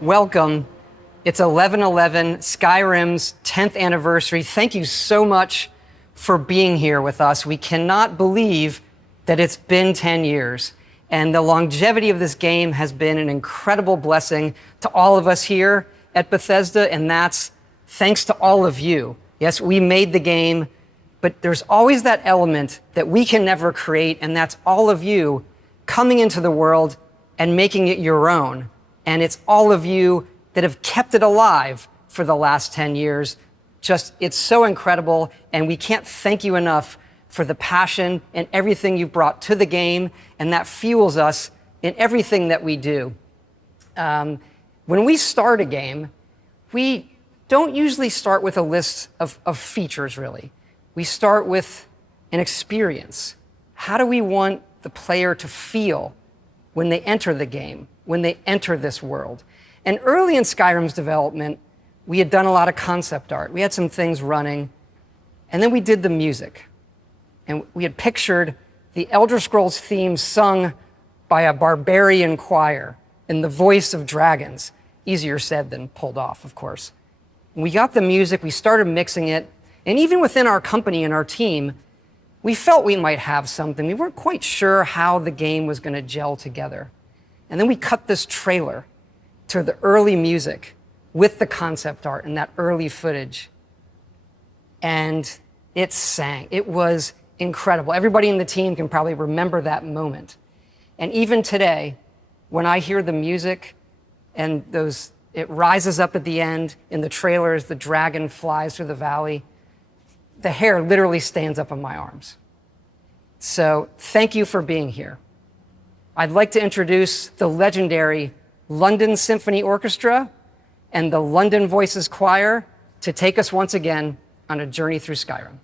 welcome. It's 11/11, Skyrim's 10th anniversary. Thank you so much for being here with us. We cannot believe that it's been 10 years. And the longevity of this game has been an incredible blessing to all of us here at Bethesda, and that's thanks to all of you. Yes, we made the game, but there's always that element that we can never create, and that's all of you coming into the world and making it your own. And it's all of you that have kept it alive for the last 10 years. Just, it's so incredible, and we can't thank you enough for the passion and everything you've brought to the game, and that fuels us in everything that we do. When we start a game, we don't usually start with a list of features, really. We start with an experience. How do we want the player to feel when they enter the game, when they enter this world? And early in Skyrim's development, we had done a lot of concept art. We had some things running, and then we did the music. And we had pictured the Elder Scrolls theme sung by a barbarian choir in the voice of dragons. Easier said than pulled off, of course. And we got the music, we started mixing it, and even within our company and our team, we felt we might have something. We weren't quite sure how the game was going to gel together. And then we cut this trailer to the early music with the concept art and that early footage. And it sang. It was incredible. Everybody in the team can probably remember that moment. And even today, when I hear the music and it rises up at the end in the trailer as the dragon flies through the valley, the hair literally stands up on my arms. So thank you for being here. I'd like to introduce the legendary London Symphony Orchestra and the London Voices Choir to take us once again on a journey through Skyrim.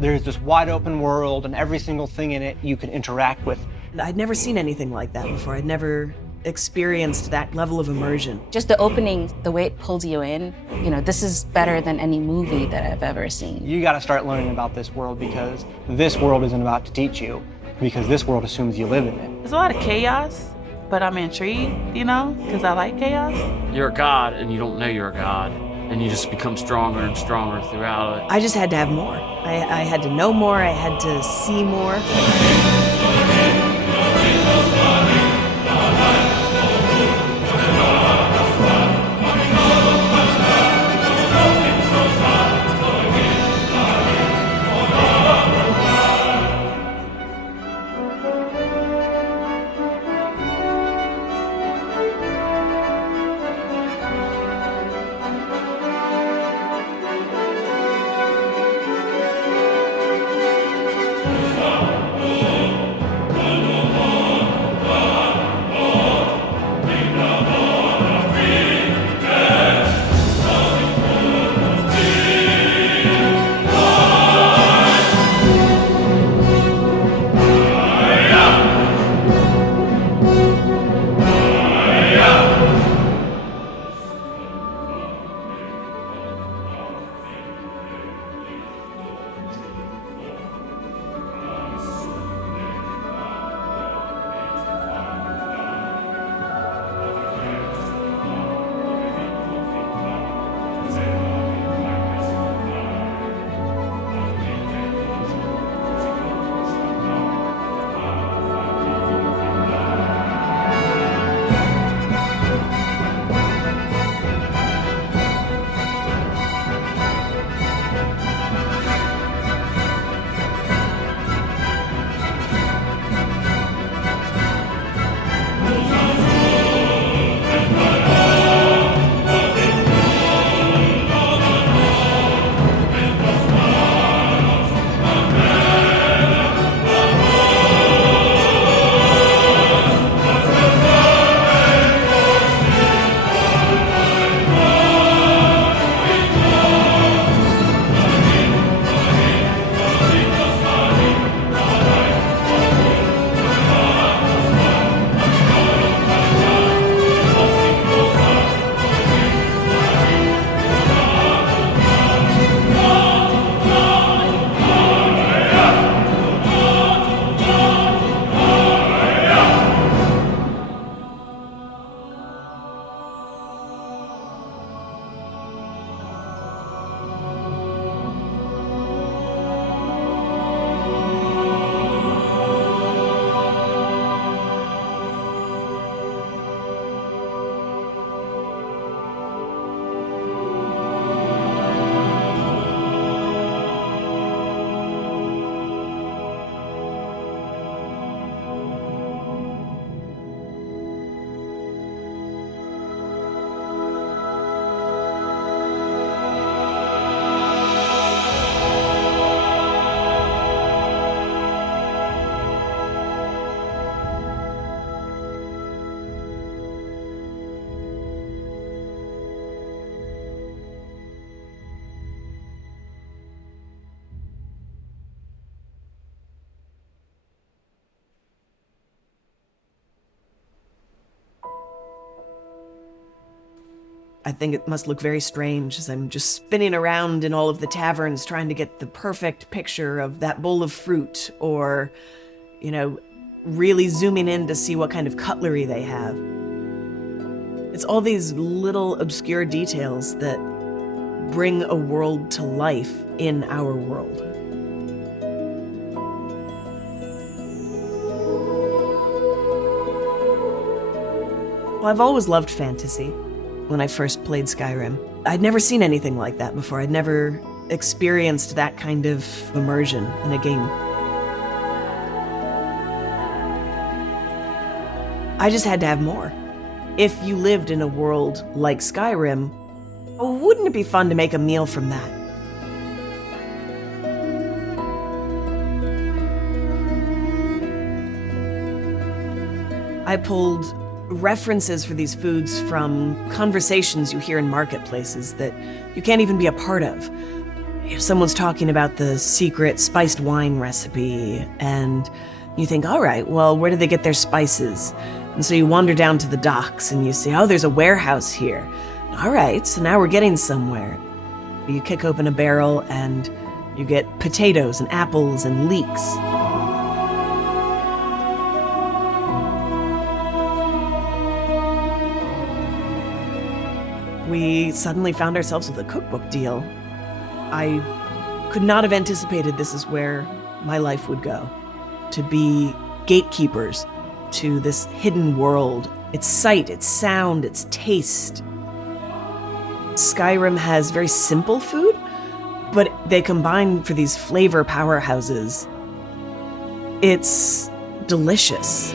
There's this wide open world, and every single thing in it you can interact with. I'd never seen anything like that before. I'd never experienced that level of immersion. Just the opening, the way it pulls you in, this is better than any movie that I've ever seen. You gotta start learning about this world, because this world isn't about to teach you, because this world assumes you live in it. There's a lot of chaos, but I'm intrigued, because I like chaos. You're a god, and you don't know you're a god. And you just become stronger and stronger throughout it. I just had to have more. I had to know more, I had to see more. I think it must look very strange as I'm just spinning around in all of the taverns trying to get the perfect picture of that bowl of fruit, or, really zooming in to see what kind of cutlery they have. It's all these little obscure details that bring a world to life in our world. Well, I've always loved fantasy. When I first played Skyrim, I'd never seen anything like that before. I'd never experienced that kind of immersion in a game. I just had to have more. If you lived in a world like Skyrim, wouldn't it be fun to make a meal from that? I pulled references for these foods from conversations you hear in marketplaces that you can't even be a part of. If someone's talking about the secret spiced wine recipe, and you think, all right, well, where do they get their spices? And so you wander down to the docks and you say, oh, there's a warehouse here. All right, so now we're getting somewhere. You kick open a barrel and you get potatoes and apples and leeks. We suddenly found ourselves with a cookbook deal. I could not have anticipated this is where my life would go. To be gatekeepers to this hidden world. Its sight, its sound, its taste. Skyrim has very simple food, but they combine for these flavor powerhouses. It's delicious.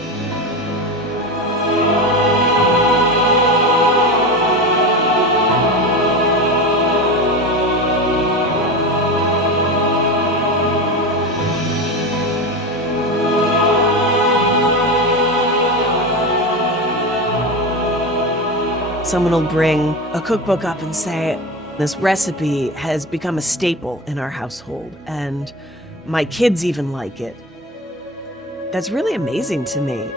Someone will bring a cookbook up and say, this recipe has become a staple in our household, and my kids even like it. That's really amazing to me,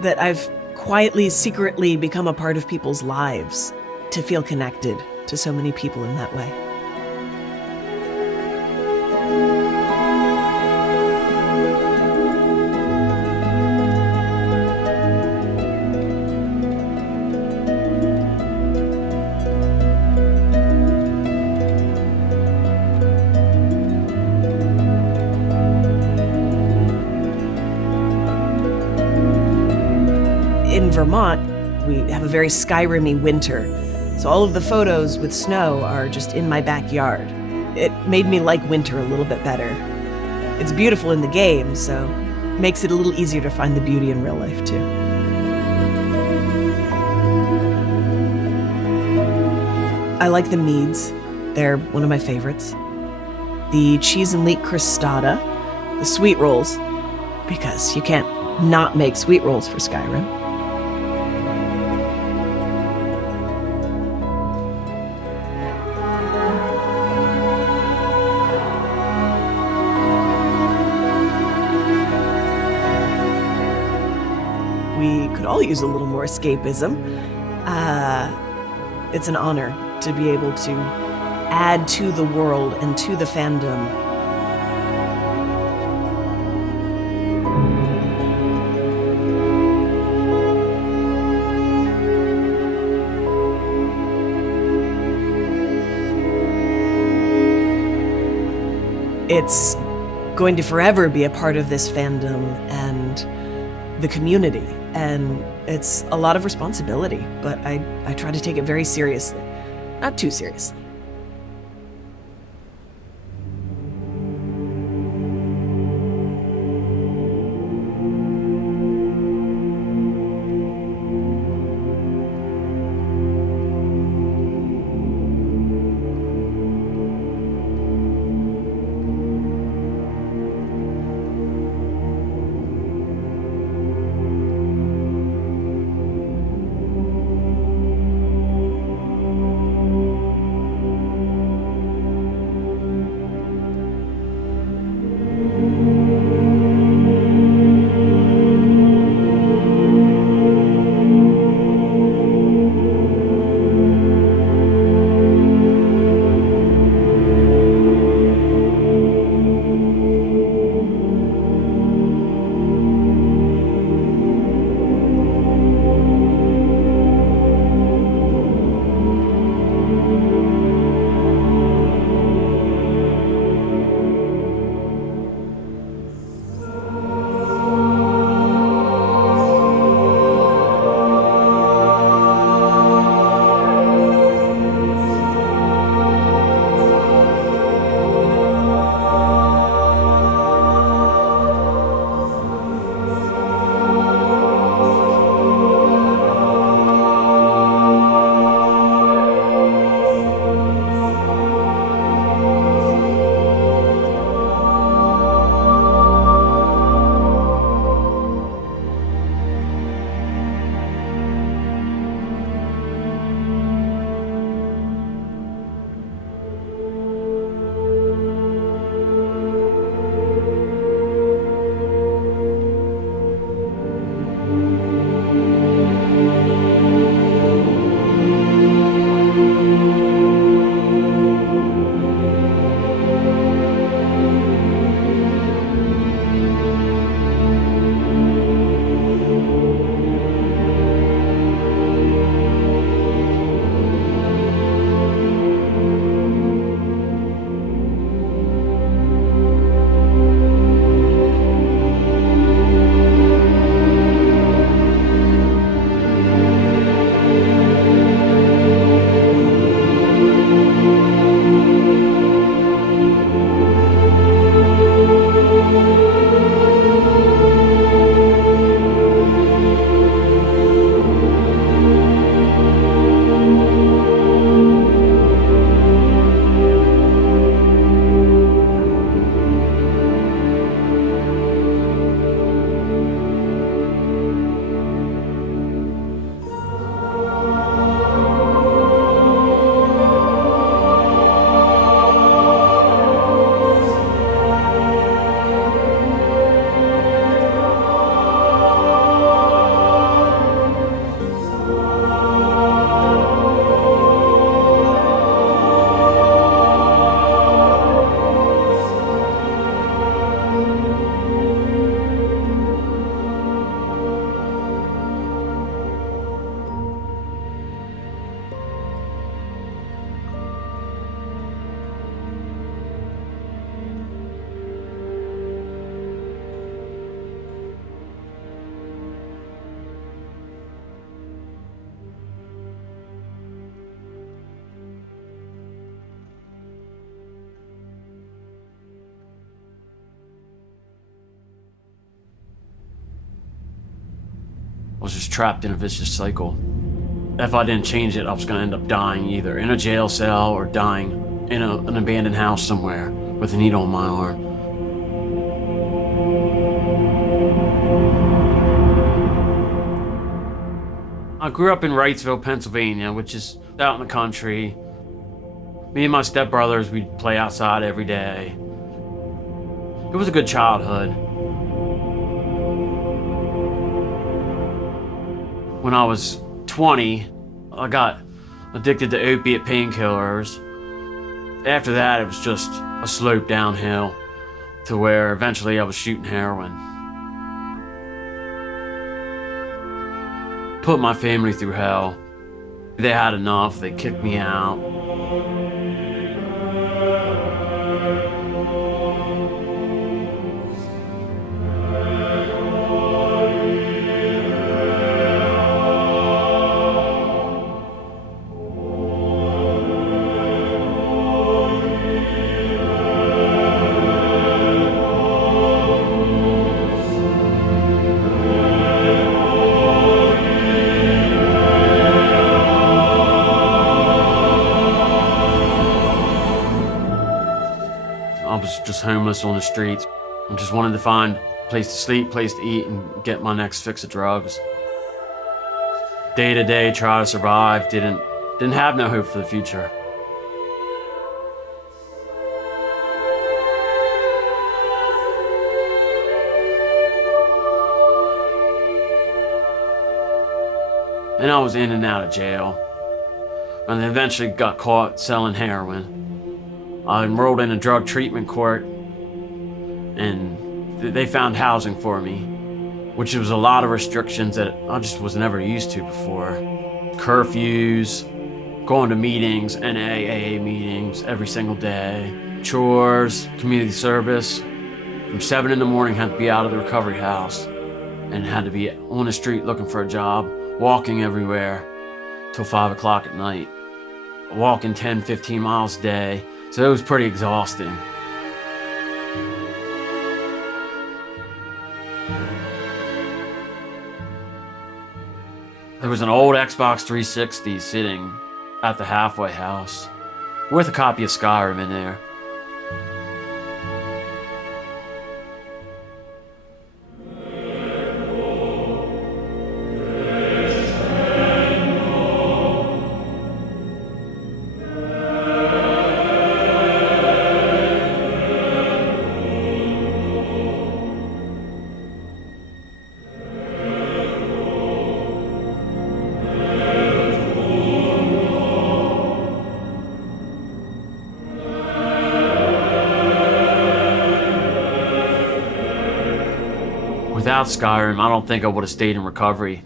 that I've quietly, secretly become a part of people's lives, to feel connected to so many people in that way. In Vermont, we have a very Skyrim-y winter, so all of the photos with snow are just in my backyard. It made me like winter a little bit better. It's beautiful in the game, so it makes it a little easier to find the beauty in real life, too. I like the meads. They're one of my favorites. The cheese and leek crostata, the sweet rolls, because you can't not make sweet rolls for Skyrim. We could all use a little more escapism. It's an honor to be able to add to the world and to the fandom. It's going to forever be a part of this fandom and the community, and it's a lot of responsibility, but I try to take it very seriously. Not too seriously. was just trapped in a vicious cycle. If I didn't change it, I was going to end up dying either in a jail cell or dying in an abandoned house somewhere with a needle in my arm. I grew up in Wrightsville, Pennsylvania, which is out in the country. Me and my stepbrothers, we'd play outside every day. It was a good childhood. When I was 20, I got addicted to opiate painkillers. After that, it was just a slope downhill to where eventually I was shooting heroin. Put my family through hell. They had enough, they kicked me out. I was just homeless on the streets. I just wanted to find a place to sleep, place to eat, and get my next fix of drugs. Day to day, try to survive, didn't have no hope for the future. And I was in and out of jail. And I eventually got caught selling heroin. I enrolled in a drug treatment court, and they found housing for me, which was a lot of restrictions that I just was never used to before. Curfews, going to meetings, NAAA meetings every single day, chores, community service. From 7 in the morning, had to be out of the recovery house and had to be on the street looking for a job, walking everywhere till 5 o'clock at night, walking 10, 15 miles a day. So it was pretty exhausting. There was an old Xbox 360 sitting at the halfway house with a copy of Skyrim in there. Without Skyrim, I don't think I would have stayed in recovery.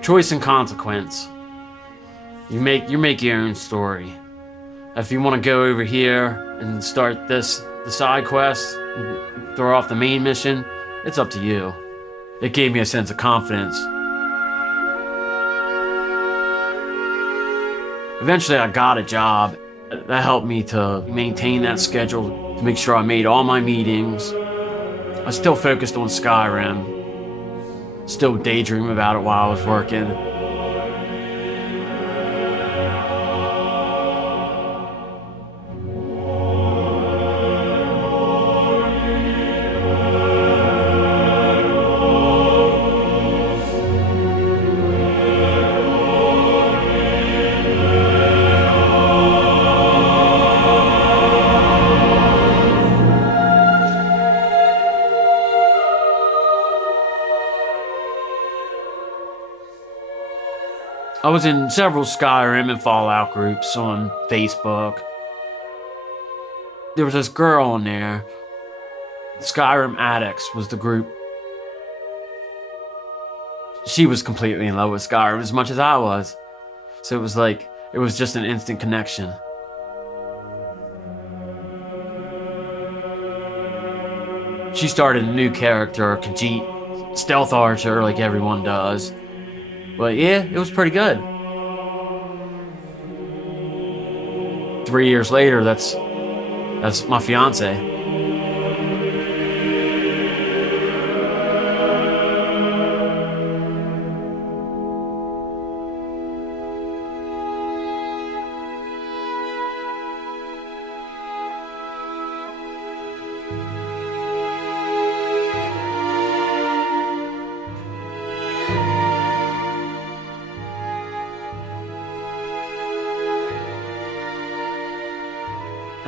Choice and consequence. You make your own story. If you want to go over here and start the side quest, and throw off the main mission, it's up to you. It gave me a sense of confidence. Eventually I got a job. That helped me to maintain that schedule, to make sure I made all my meetings. I still focused on Skyrim, still daydream about it while I was working. I was in several Skyrim and Fallout groups on Facebook. There was this girl on there. Skyrim Addicts was the group. She was completely in love with Skyrim as much as I was. So it was just an instant connection. She started a new character, Khajiit, stealth archer like everyone does. But yeah, it was pretty good. 3 years later, that's my fiance.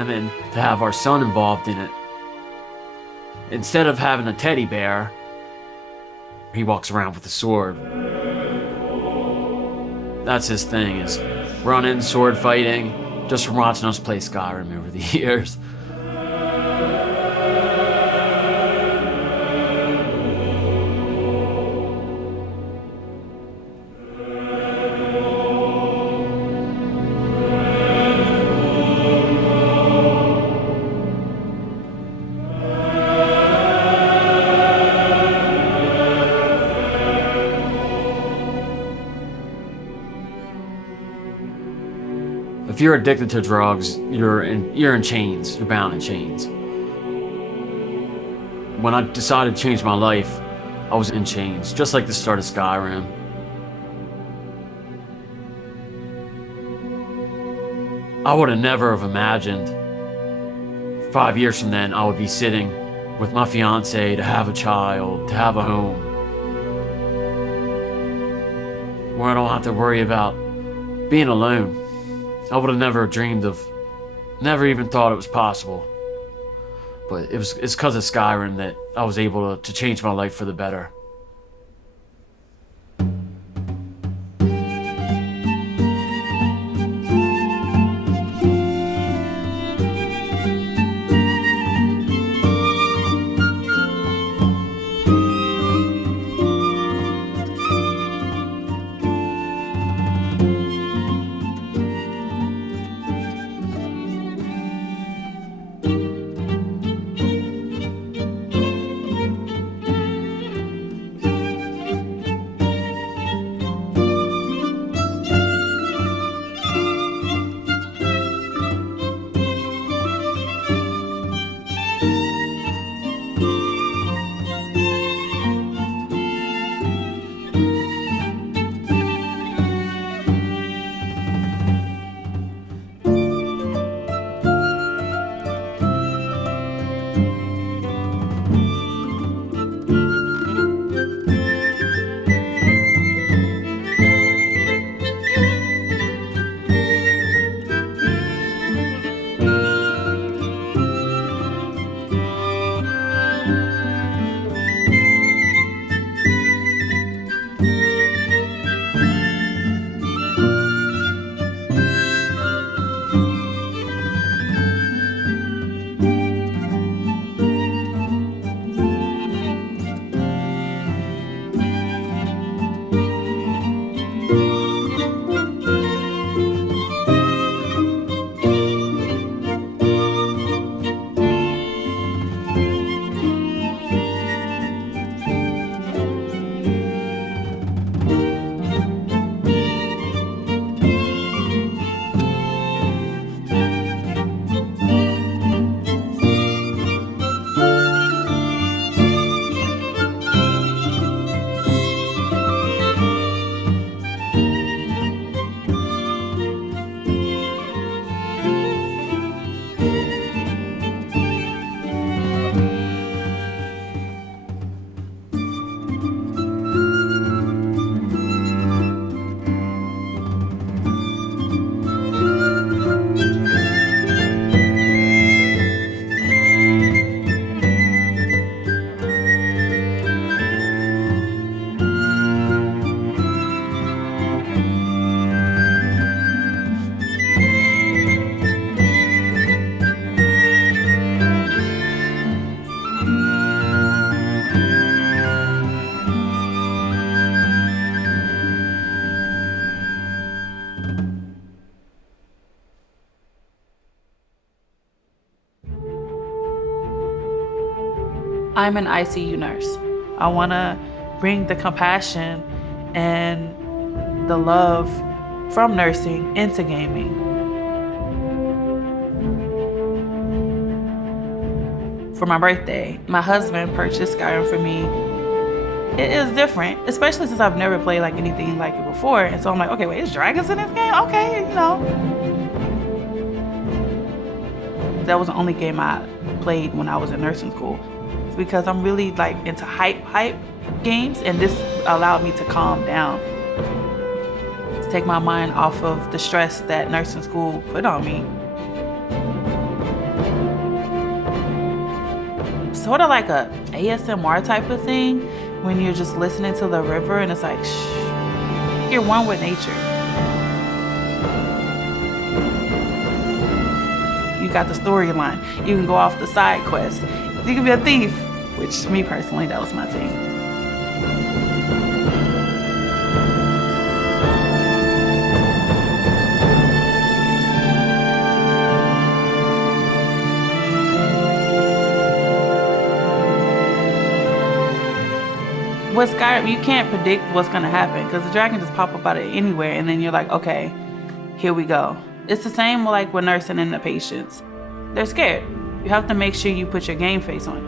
And then to have our son involved in it. Instead of having a teddy bear, he walks around with a sword. That's his thing, is running, sword fighting, just from watching us play Skyrim over the years. If you're addicted to drugs, you're in chains. You're bound in chains. When I decided to change my life, I was in chains, just like the start of Skyrim. I would have never have imagined 5 years from then I would be sitting with my fiance, to have a child, to have a home, where I don't have to worry about being alone. I would have never dreamed of, never even thought it was possible. But it's because of Skyrim that I was able to change my life for the better. I'm an ICU nurse. I want to bring the compassion and the love from nursing into gaming. For my birthday, my husband purchased Skyrim for me. It is different, especially since I've never played like anything like it before. And so I'm like, okay, wait, is dragons in this game? Okay, you know. That was the only game I played when I was in nursing school. It's because I'm really like into hype games, and this allowed me to calm down. To take my mind off of the stress that nursing school put on me. sort of like a ASMR type of thing when you're just listening to the river and it's like, shh, you're one with nature. You got the storyline. You can go off the side quest. You can be a thief, which me personally, that was my thing. With Skyrim, you can't predict what's gonna happen because the dragon just pop up out of anywhere and then you're like, okay, here we go. It's the same like with nursing and the patients. They're scared. You have to make sure you put your game face on.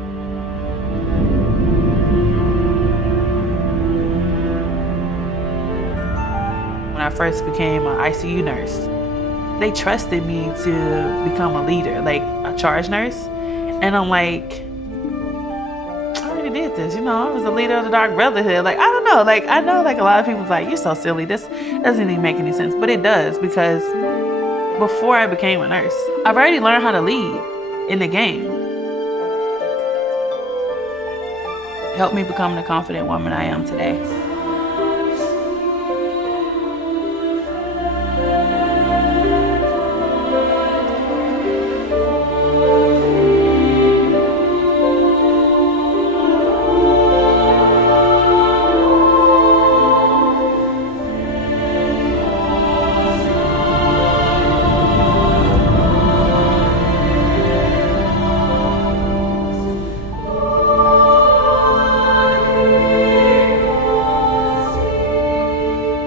When I first became an ICU nurse, they trusted me to become a leader, like a charge nurse. And I'm like, did this, I was the leader of the Dark Brotherhood. Like, I don't know, like, I know like a lot of people's like, you're so silly, this doesn't even make any sense, but it does, because before I became a nurse, I've already learned how to lead in the game. It helped me become the confident woman I am today.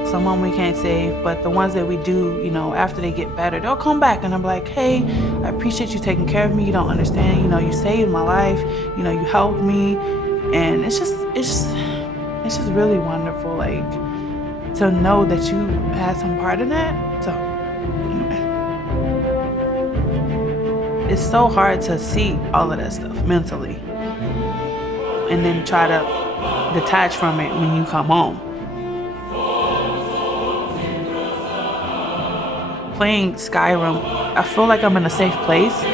Someone we can't save, but the ones that we do, after they get better, they'll come back and I'm like, hey, I appreciate you taking care of me. You don't understand, you saved my life, you helped me. And it's just really wonderful, like, to know that you had some part in that. So, it's so hard to see all of that stuff mentally and then try to detach from it when you come home. Playing Skyrim, I feel like I'm in a safe place.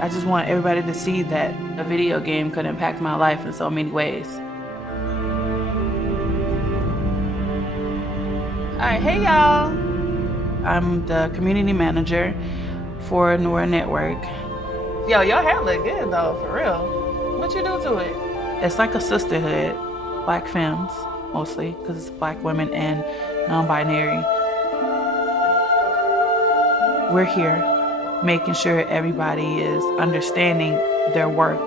I just want everybody to see that a video game could impact my life in so many ways. All right, hey y'all. I'm the community manager for Newer Network. Yo, your hair look good though, for real. What you do to it? It's like a sisterhood, Black femmes mostly, because it's Black women and non-binary. We're here making sure everybody is understanding their worth.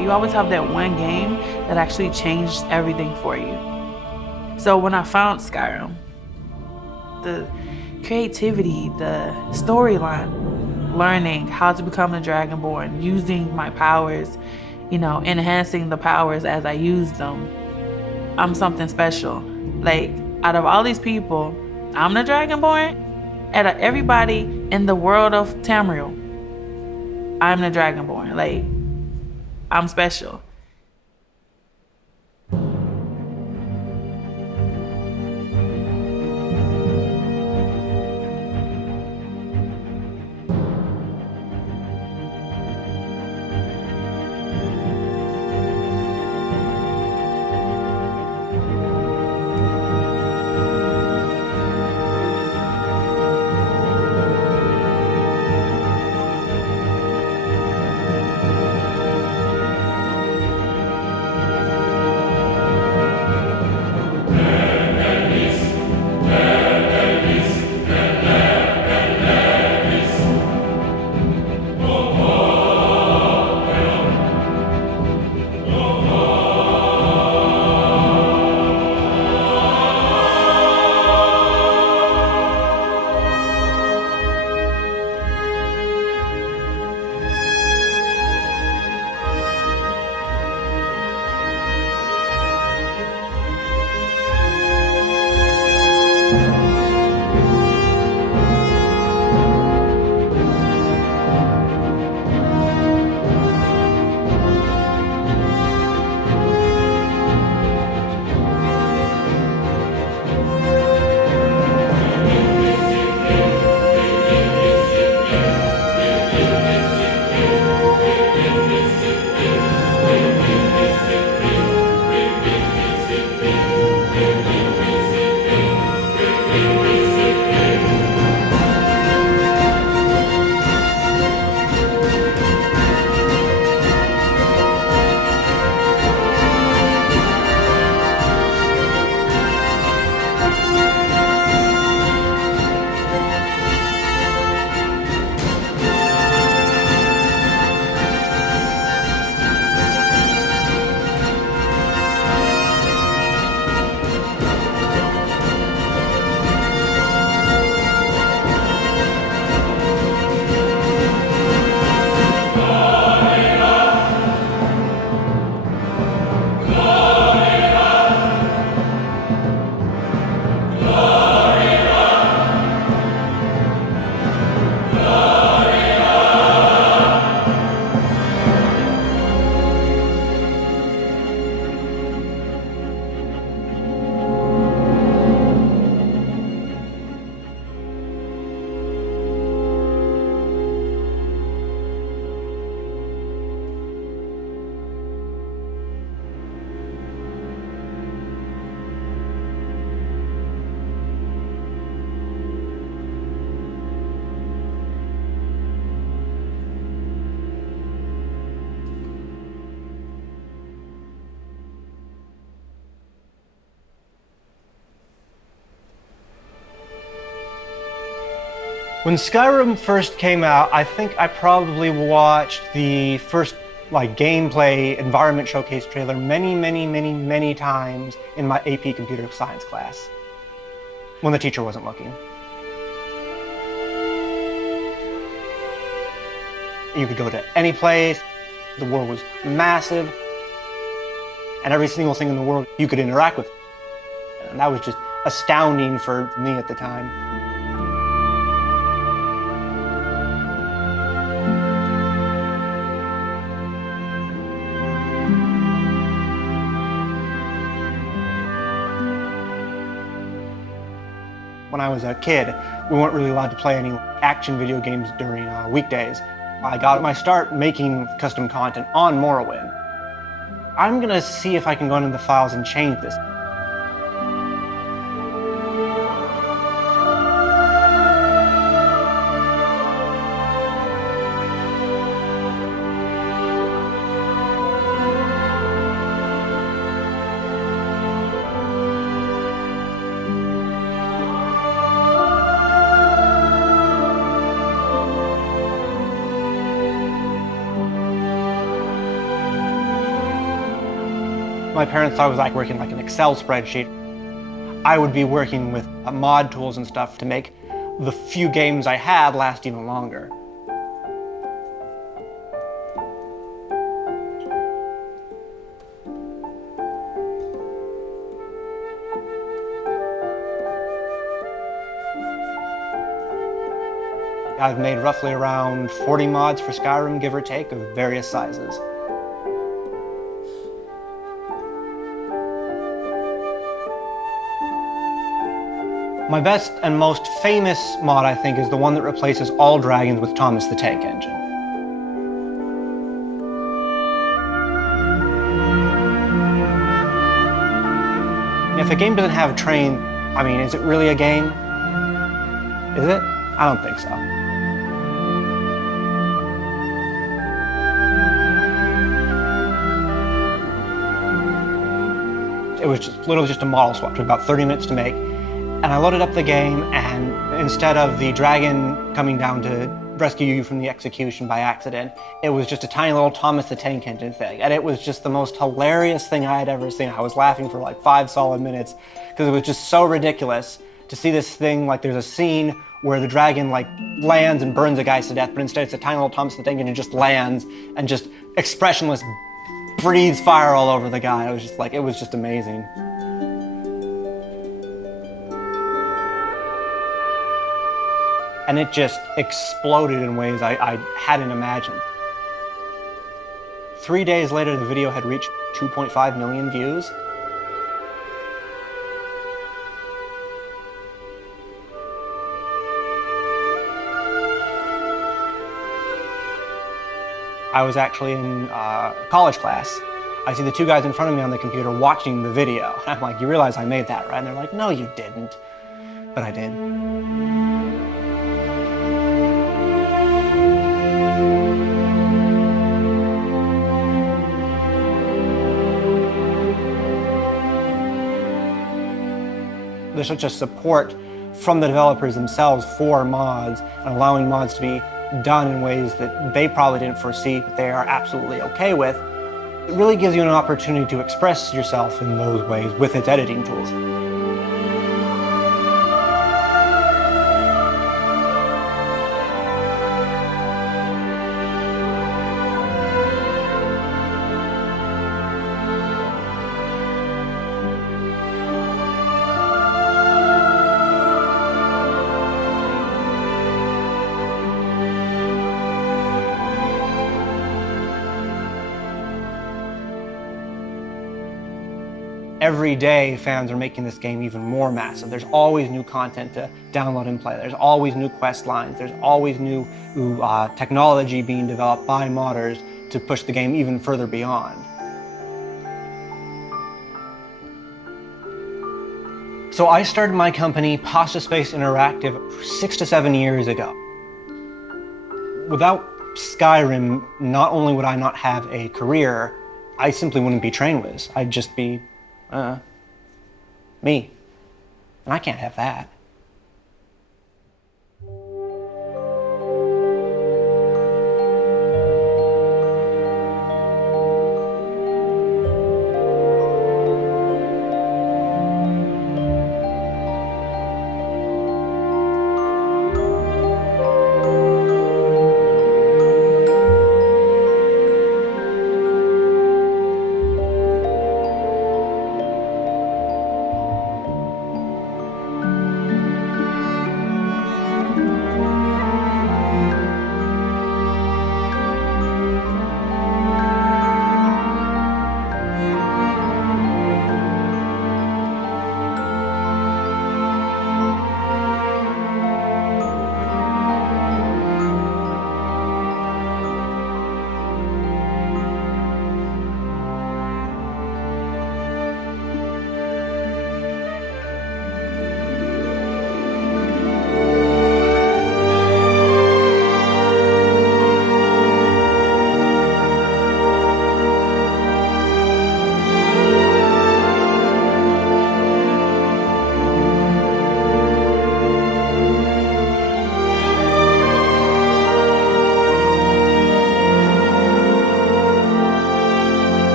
You always have that one game that actually changed everything for you. So when I found Skyrim, the creativity, the storyline, learning how to become a Dragonborn, using my powers, enhancing the powers as I use them, I'm something special. Like, out of all these people, I'm the Dragonborn. Out of everybody in the world of Tamriel, I'm the Dragonborn. Like, I'm special. When Skyrim first came out, I think I probably watched the first gameplay environment showcase trailer many times in my AP computer science class when the teacher wasn't looking. You could go to any place, the world was massive, and every single thing in the world you could interact with. And that was just astounding for me at the time. When I was a kid, we weren't really allowed to play any action video games during weekdays. I got my start making custom content on Morrowind. I'm gonna see if I can go into the files and change this. My parents thought it was like working like an Excel spreadsheet. I would be working with mod tools and stuff to make the few games I had last even longer. I've made roughly around 40 mods for Skyrim, give or take, of various sizes. My best and most famous mod, I think, is the one that replaces all dragons with Thomas the Tank Engine. If a game doesn't have a train, I mean, is it really a game? Is it? I don't think so. It was literally just a model swap. It took about 30 minutes to make. And I loaded up the game, and instead of the dragon coming down to rescue you from the execution by accident, it was just a tiny little Thomas the Tank Engine thing. And it was just the most hilarious thing I had ever seen. I was laughing for like 5 solid minutes because it was just so ridiculous to see this thing. Like, there's a scene where the dragon lands and burns a guy to death, but instead it's a tiny little Thomas the Tank Engine just lands and just expressionless breathes fire all over the guy. It was just amazing. And it just exploded in ways I hadn't imagined. 3 days later, the video had reached 2.5 million views. I was actually in college class. I see the 2 guys in front of me on the computer watching the video. I'm like, you realize I made that, right? And they're like, no, you didn't. But I did. There's such a support from the developers themselves for mods and allowing mods to be done in ways that they probably didn't foresee, but they are absolutely okay with. It really gives you an opportunity to express yourself in those ways with its editing tools. Every day, fans are making this game even more massive. There's always new content to download and play. There's always new quest lines. There's always new technology being developed by modders to push the game even further beyond. So I started my company, Pasta Space Interactive, 6 to 7 years ago. Without Skyrim, not only would I not have a career, I simply wouldn't be Trainwiz. I'd just be me. And I can't have that.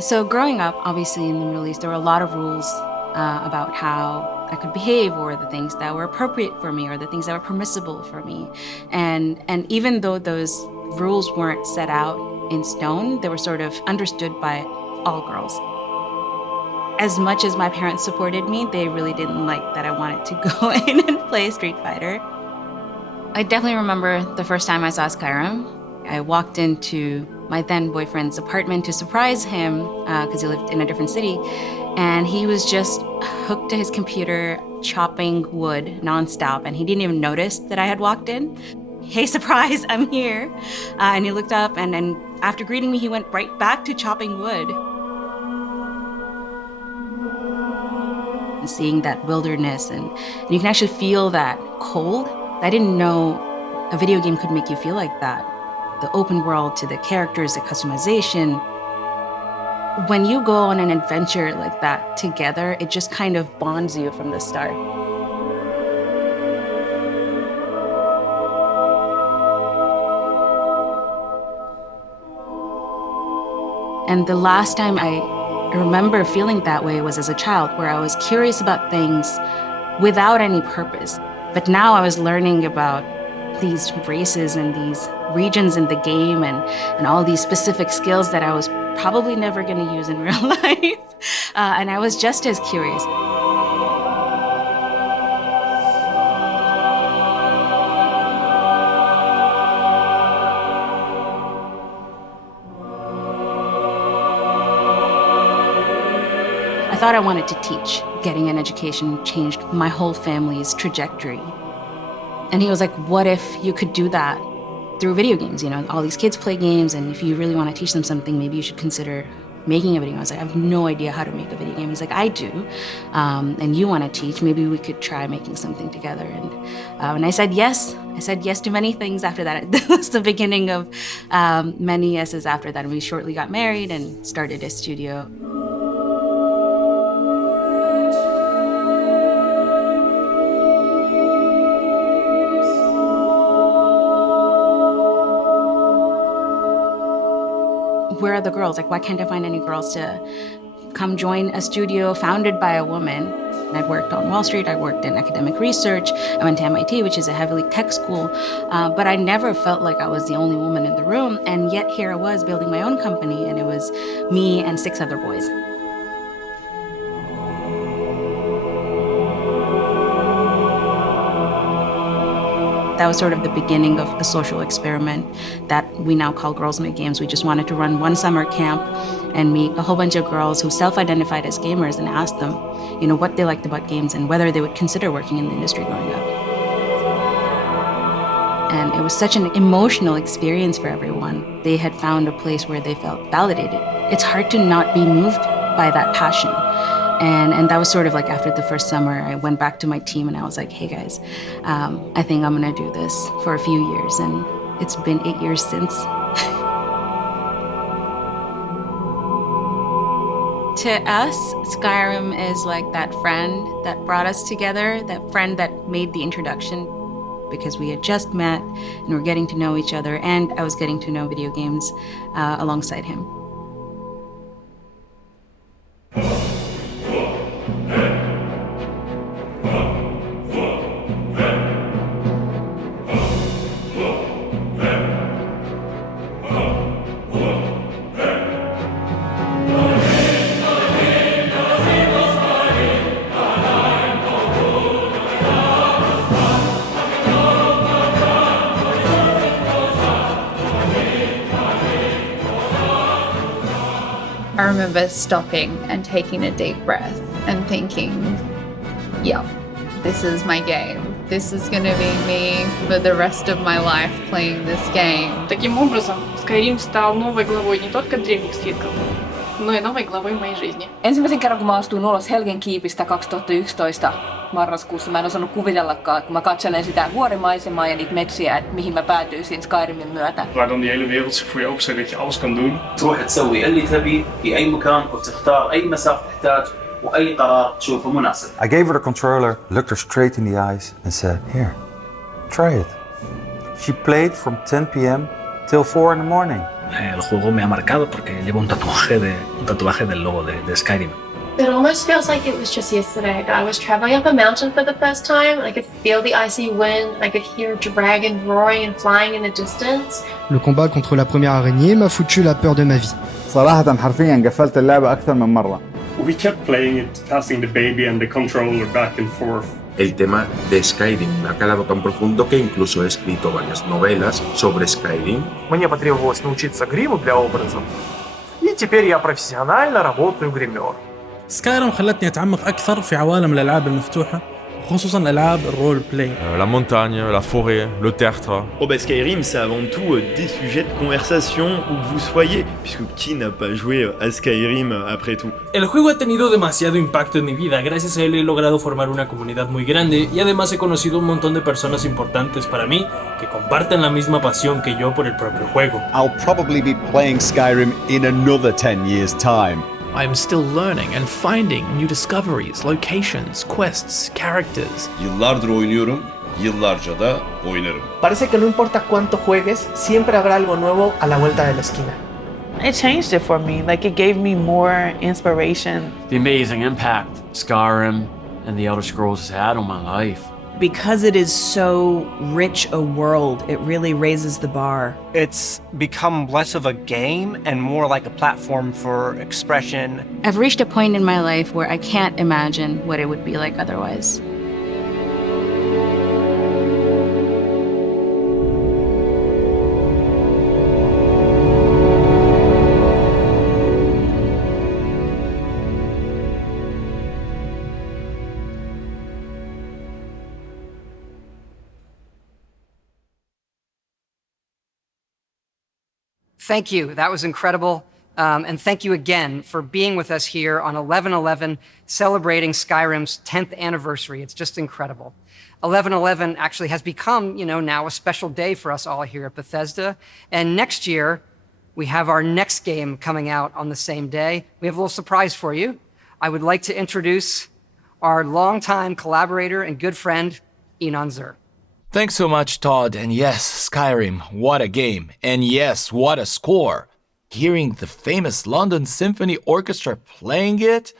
So growing up, obviously in the Middle East, there were a lot of rules about how I could behave, or the things that were appropriate for me, or the things that were permissible for me. And even though those rules weren't set out in stone, they were sort of understood by all girls. As much as my parents supported me, they really didn't like that I wanted to go in and play Street Fighter. I definitely remember the first time I saw Skyrim. I walked into my then boyfriend's apartment to surprise him because he lived in a different city. And he was just hooked to his computer, chopping wood nonstop. And he didn't even notice that I had walked in. Hey, surprise, I'm here. And he looked up, and then after greeting me, he went right back to chopping wood. And seeing that wilderness, and you can actually feel that cold. I didn't know a video game could make you feel like that. The open world, to the characters, the customization. When you go on an adventure like that together, it just kind of bonds you from the start. And the last time I remember feeling that way was as a child, where I was curious about things without any purpose. But now I was learning about these races and these regions in the game, and all these specific skills that I was probably never going to use in real life. And I was just as curious. I thought I wanted to teach. Getting an education changed my whole family's trajectory. And he was like, what if you could do that through video games? You know, all these kids play games, and if you really want to teach them something, maybe you should consider making a video game. I was like, I have no idea how to make a video game. He's like, I do. And you want to teach, maybe we could try making something together. And I said yes. I said yes to many things after that. That was the beginning of many yeses after that. And we shortly got married and started a studio. Where are the girls? Like, why can't I find any girls to come join a studio founded by a woman? And I'd worked on Wall Street, I worked in academic research, I went to MIT, which is a heavily tech school, but I never felt like I was the only woman in the room, and yet here I was building my own company, and it was me and 6 other boys. That was sort of the beginning of a social experiment that we now call Girls Make Games. We just wanted to run one summer camp and meet a whole bunch of girls who self-identified as gamers and ask them, you know, what they liked about games and whether they would consider working in the industry growing up. And it was such an emotional experience for everyone. They had found a place where they felt validated. It's hard to not be moved by that passion. And that was sort of like after the first summer, I went back to my team and I was like, hey guys, I think I'm gonna do this for a few years. And it's been 8 years since. To us, Skyrim is like that friend that brought us together, that friend that made the introduction, because we had just met and we're getting to know each other, and I was getting to know video games alongside him. I remember stopping and taking a deep breath and thinking, yeah, this is my game. This is gonna be me for the rest of my life playing this game. Таким образом, Skyrim стал новой главой не только древних свитков, но и новой главой моей жизни. Ensimmäisen kerran, kun mä astuin ulos Helgen kiipistä 2011 marraskuussa, mä en osannut kuvitellakaan, kun mä katselen sitä vuorimaisemaa ja niitä metsiä, että mihin mä päätyisin Skyrimin myötä. Waar dan die hele wereld zich voor je openzet dat je alles kan doen. تروح تسوي اللي تبي في أي مكان وتختار أي مسار تحتاج وأي قرار تشوفه مناسب. I gave her the controller, looked her straight in the eyes and said, here, try it. She played from 10 p.m. till 4 in the morning. El juego me ha marcado porque llevo un tatuaje del logo de Skyrim. It almost feels like it was just yesterday that I was traveling up a mountain for the first time. I could feel the icy wind. I could hear a dragon roaring and flying in the distance. Le combat contre la première araignée m'a foutu la peur de ma vie. صراحة حرفيا قفلت اللعبة أكثر من مرة. We kept playing it, passing the baby and the controller back and forth. El tema de Skyrim me ha calado tan profundo que incluso he escrito varias novelas sobre Skyrim. Мне потребовалось научиться гриму для образов, и теперь я профессионально работаю гример. سكايرم خلتني أتعمق أكثر في عوالم الألعاب المفتوحة خصوصا ألعاب الرول بلاي. La montagne, la forêt, le théâtre. Oh bah Skyrim, c'est avant tout des sujets de conversation où que vous soyez, puisque qui n'a pas joué à Skyrim après tout. El juego ha tenido demasiado impacto en mi vida. Gracias a él he logrado formar una comunidad muy grande y además he conocido un montón de personas importantes para mí que comparten la misma pasión que yo por el propio juego. I'll probably be playing Skyrim in another 10 years' time. I am still learning and finding new discoveries, locations, quests, characters. Yıllardır oynuyorum, yıllarca da oynarım. Parece que no importa cuánto juegues, siempre habrá algo nuevo a la vuelta de la esquina. It changed it for me. Like, it gave me more inspiration. The amazing impact Skyrim and the Elder Scrolls has had on my life. Because it is so rich a world, it really raises the bar. It's become less of a game and more like a platform for expression. I've reached a point in my life where I can't imagine what it would be like otherwise. Thank you. That was incredible. And thank you again for being with us here on 11/11, celebrating Skyrim's 10th anniversary. It's just incredible. 11/11 actually has become, now a special day for us all here at Bethesda. And next year, we have our next game coming out on the same day. We have a little surprise for you. I would like to introduce our longtime collaborator and good friend, Inan Zur. Thanks so much, Todd. And yes, Skyrim, what a game. And yes, what a score. Hearing the famous London Symphony Orchestra playing it,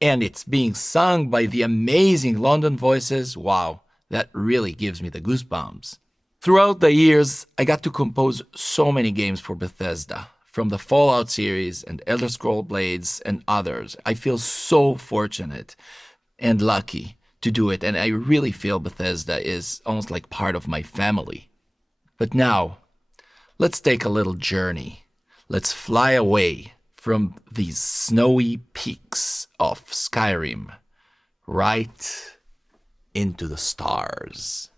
and it's being sung by the amazing London voices, wow, that really gives me the goosebumps. Throughout the years, I got to compose so many games for Bethesda, from the Fallout series and Elder Scrolls Blades and others. I feel so fortunate and lucky to do it, and I really feel Bethesda is almost like part of my family. But now, let's take a little journey. Let's fly away from these snowy peaks of Skyrim, right into the stars.